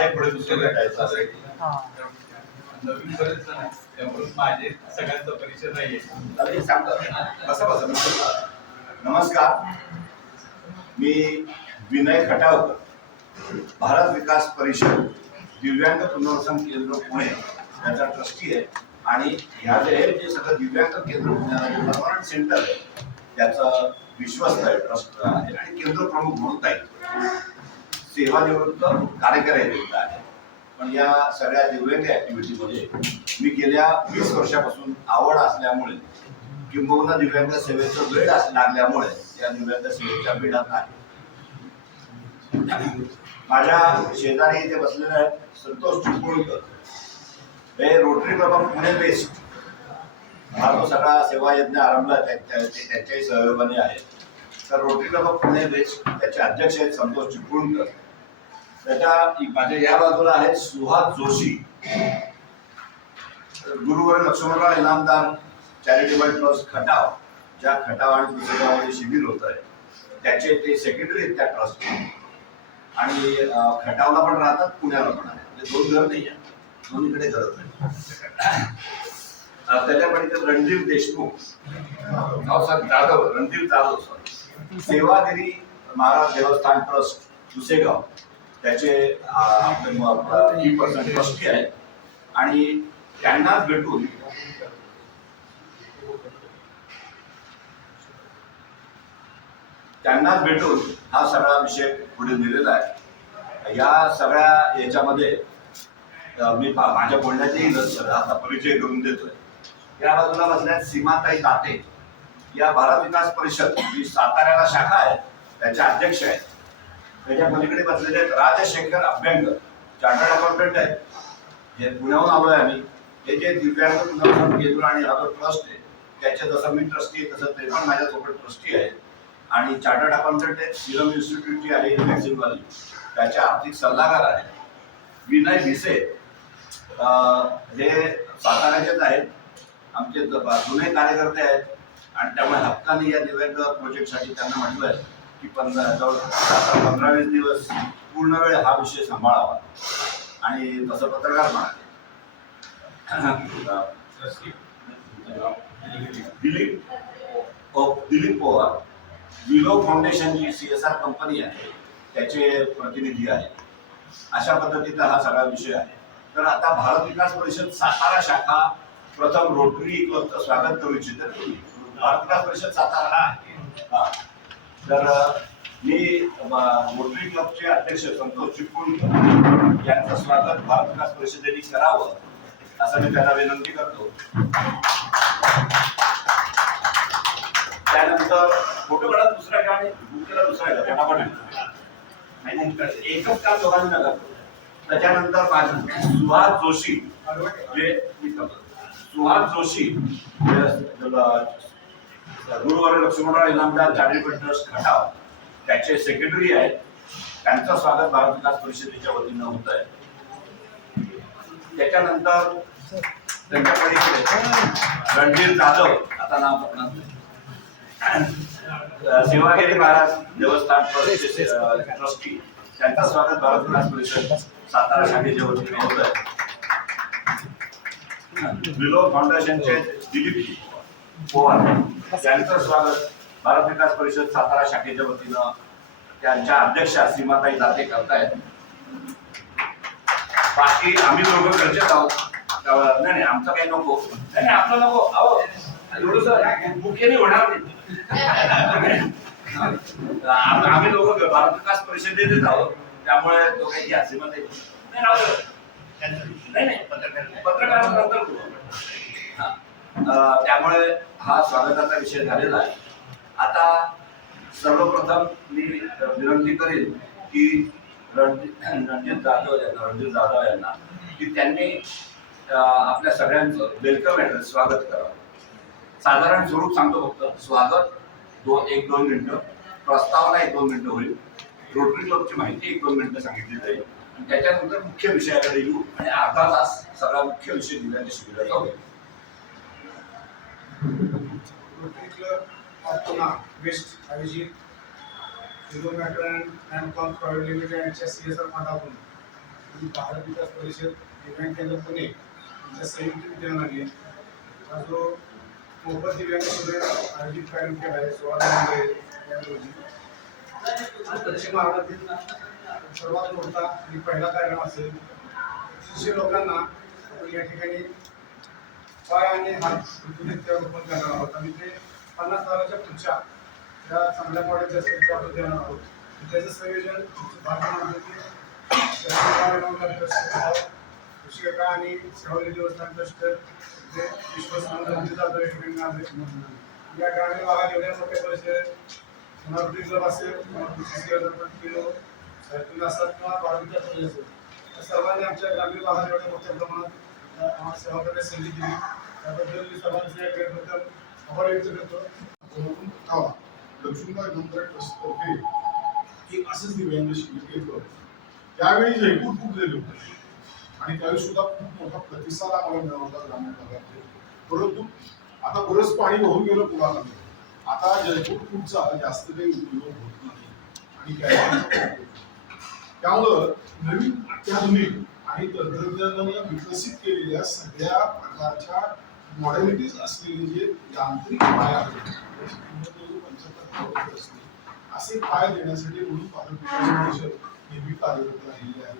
नाही पुढे दुसरं भेटायचं असं नवीन बरेच जण त्यामुळे माझे सगळ्यांचा परिचय नाहीये. बसा नमस्कार. मी विनय खटावकर भारत विकास परिषद दिव्यांग पुनर्वसन केंद्र पुणे याचा ट्रस्टी आहे. आणि ह्या जे जे सगळं दिव्यांग केंद्र परमनंट सेंटर आहे त्याचं विश्वस्त आहे ट्रस्ट आहे. आणि केंद्र प्रमुख म्हणून आहे सेवानिवृत्त कार्यकारी अभियंता आहे. पण या सगळ्या दिव्यांग ऍक्टिव्हिटीमध्ये मी गेल्या वीस वर्षापासून आवड असल्यामुळे किंबहुना दिव्यांग सेवेचं वेळ अस- लागल्यामुळे या दिव्यांग सेवेच्या वेळात आहे माझ्या शेजारी इथे बसलेले आहेत संतोष चिपळूणकर. हे Rotary club of Pune West हा जो सगळा सेवा यज्ञ आरंभला आहे ते त्यांच्याही सहयोगाने आहे. तर Rotary club of Pune West त्याचे अध्यक्ष आहेत संतोष चिपळूणकर. त्याच्या माझ्या या बाजूला आहेत सुहास जोशी. गुरुवर लक्ष्मणराव इनामदार चॅरिटेबल ट्रस्ट खटाव ज्या खटाव आणि पुस्तकामध्ये शिबिर होत आहे त्याचे ते सेक्रेटरी आहेत त्या ट्रस्ट आणि खटावला पण राहतात पुण्याला पण आहे म्हणजे दोन घर नाही आहे दोन्हीकडे घर नाही अं, रणदीप देशमुख. जाधव रणदीप जाधव सॉरी सेवागिरी महाराज देवस्थान ट्रस्ट दुसेगाव. त्याचे अं, आपले ट्रस्टी आहेत आणि त्यांना भेटून त्यांना भेटून हा सगळा विषय पुढे दिलेला आहे. या सगळ्या याच्यामध्ये मी माझ्या बोलण्यात येईलच आता परिचय करून देतोय. या बाजूला बसल्यात सीमाताई दाते या भारत विकास परिषद जी साताऱ्याला शाखा आहे त्याच्या अध्यक्ष आहेत. त्याच्या पलीकडे बसलेले आहेत राजशेखर अभ्यंकर चार्टर्ड अकाउंटंट आहेत. हे पुण्याहून आलो आहे आम्ही. हे जे दिव्यांग पुनर्वसन केंद्र आणि हा जो ट्रस्ट आहे त्याचे जसं मी ट्रस्टी आहे तसं ते पण माझ्यासोबत ट्रस्टी आहे आणि चार्टर्ड अकाउंटंट आहेत सिरम इन्स्टिट्यूटची आहे मॅक्झिमवाली. त्याचे आर्थिक सल्लागार आहेत विनय भिसे हे साताऱ्याचेच आहेत. आमचे जुने कार्यकर्ते आहेत. आणि त्यामुळे हक्काने या दिव्यांग प्रोजेक्टसाठी त्यांना म्हटलं आहे की पंधरा जवळ पंधरा वीस दिवस पूर्ण वेळ हा विषय सांभाळावा. आणि तसं पत्रकार म्हणाले. दिलीप दिलीप पवार. विलो फाउंडेशन जी सी एस आर कंपनी आहे त्याचे प्रतिनिधी आहेत अशा पद्धतीचा हा सगळा विषय आहे. तर आता भारत विकास परिषद सातारा शाखा प्रथम रोटरी क्लबचं स्वागत करू इच्छित. भारत विकास परिषद सातारा हा. तर मी रोटरी क्लबचे अध्यक्ष संतोष चिपळूणकर यांचं स्वागत भारत विकास परिषदेने करावं असं मी त्यांना विनंती करतो. त्यानंतर फोटो काढा दुसरा ठिकाणी बुकेला दुसऱ्या ठिकाणी फटाफट एकच काम दोघांनी नका त्याच्यानंतर माझं सुहास जोशी जे सुहास जोशी गुरुवार लक्ष्मणराव इनामदार चॅरिटेबल ट्रस्ट खटाव त्याचे सेक्रेटरी आहेत. त्यांचं स्वागत भारत विकास परिषदेच्या वतीनं होत आहे त्याच्यानंतर त्यांच्याकडे रणधीर जाधव आता नाव सेवागिरी महाराज देवस्थान ट्रस्टी त्यांचा स्वागत भारत विकास परिषद सातारा शाखेच्या वतीने होत आहे विलो फाउंडेशनचे दिलीप पवार. यांचं स्वागत. भारत विकास परिषद सातारा शाखेच्या वतीनं त्यांच्या अध्यक्षा सीमाताई दाते करतायत. बाकी आम्ही दोघं घरचेच आहोत. नाही नाही आमचं काही नको. नाही नाही आपलं नको. अहो एवढंसं मुख्याने होणार नाही. आम- आम्ही दोघं भारत विकास परिषदेतच आहोत. त्यामुळे तो काही घ्या सीमाताई नाही राहू दे. नाही नाही पत्रकार पत्रकारांनंतर करू आपण. हा. त्यामुळे हा स्वागताचा विषय झालेला आहे. आता सर्वप्रथम मी विनंती करेन की रणजित रणजित जाधव यांना रणजित जाधव यांना की त्यांनी आपल्या सगळ्यांचं वेलकम ॲड्रेस स्वागत करावं. साधारण स्वरूप सांगतो फक्त. स्वागत दोन एक दोन मिनटं. प्रस्तावना एक दोन मिनटं होईल. रोटरी क्लबची माहिती एक दोन मिनटं सांगितली जाईल. आणि त्याच्यानंतर मुख्य विषयाकडे येऊ. आणि अर्धा तास सगळा मुख्य विषय दिल्याने शिबिराचा होईल Rotary Club of West hero मॅट्रन and com private limited यांच्या सी एस आर माध्यमातून आणि भारत विकास परिषद दिव्यांग केंद्र पुणे आमच्या संयुक्त विद्यालयाने हा जो मोफत दिव्यांग शिबिर आयोजित कार्यक्रम केला आहे सोळा नोव्हेंबर या रोजी. हा सर्वात मोठा आणि पहिला कार्यक्रम असेल. शिष्य लोकांना आपण या ठिकाणी पाय आणि हात नृत्य रोपण करणार आहोत. आणि ते पन्नास हजाराच्या पुढच्या त्या चांगल्या मॉडेलचे असेल त्या आपण देणार आहोत. त्याचं संयोजन भाग्य म्हणतो आणि सेवाली देवस्थान ट्रस्ट जे विश्वस्त या ग्रामीण भागात एवढ्या मोठ्या परिसरात सोनारपुरी क्लब असेल किलो साहित्य असतात किंवा बारावीचा असेल सर्वांनी आमच्या ग्रामीण भागात एवढ्या मोठ्या प्रमाणात आम्हाला सेवा करण्यास संधी दिली त्याबद्दल मी सर्वांचे या खेळबद्दल आभार व्यक्त करतो लक्ष्मीबाई नंबर ट्रस्टतर्फे एक असंच दिव्यांग शिबिर घेतलं त्यावेळी जयपूर खूप गेले होते. आणि त्यावेळी सुद्धा खूप मोठा प्रतिसाद आम्हाला मिळाला होता ग्रामीण भागात परंतु आता बरंच पाणी वाहून गेलं पुरामध्ये आता जयपूर फूडचा जास्त काही उपयोग होत नाही. आणि त्यामुळं नवीन अत्याधुनिक आणि तंत्रज्ञानाने विकसित केलेल्या सगळ्या प्रकारच्या मॉडेलिटीज असलेले जे यांत्रिक पाय आहेत असे पाय देण्यासाठी म्हणून भारत नेहमी कार्यरत राहिलेले आहेत